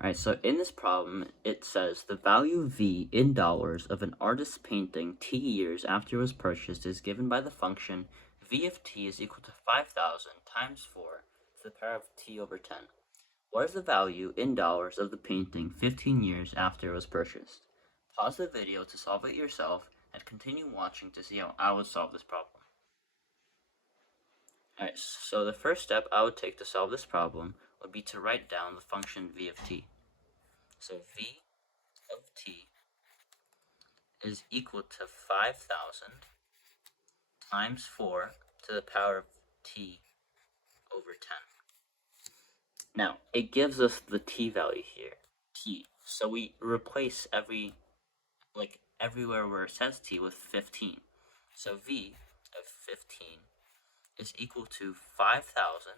Alright, so in this problem, it says the value V in dollars of an artist's painting t years after it was purchased is given by the function V of t is equal to 5,000 times 4 to the power of t over 10. What is the value in dollars of the painting 15 years after it was purchased? Pause the video to solve it yourself and continue watching to see how I would solve this problem. Alright, so the first step I would take to solve this problem would be to write down the function V of t. So V of t is equal to 5,000 times 4 to the power of t over 10. Now, it gives us the t value here, t. So we replace everywhere where it says t with 15. So V of 15 is equal to 5,000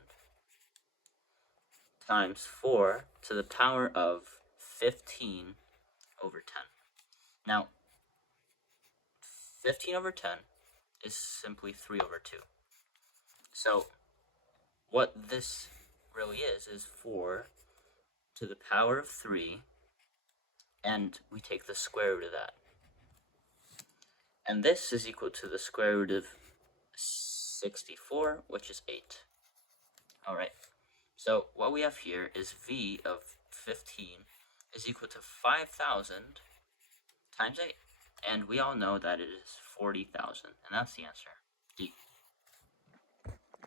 times 4 to the power of 15 over 10. Now, 15 over 10 is simply 3 over 2. So what this really is 4 to the power of 3, and we take the square root of that. And this is equal to the square root of 64, which is 8. Alright, so what we have here is V of 15 is equal to 5,000 times 8. And we all know that it is 40,000, and that's the answer, D.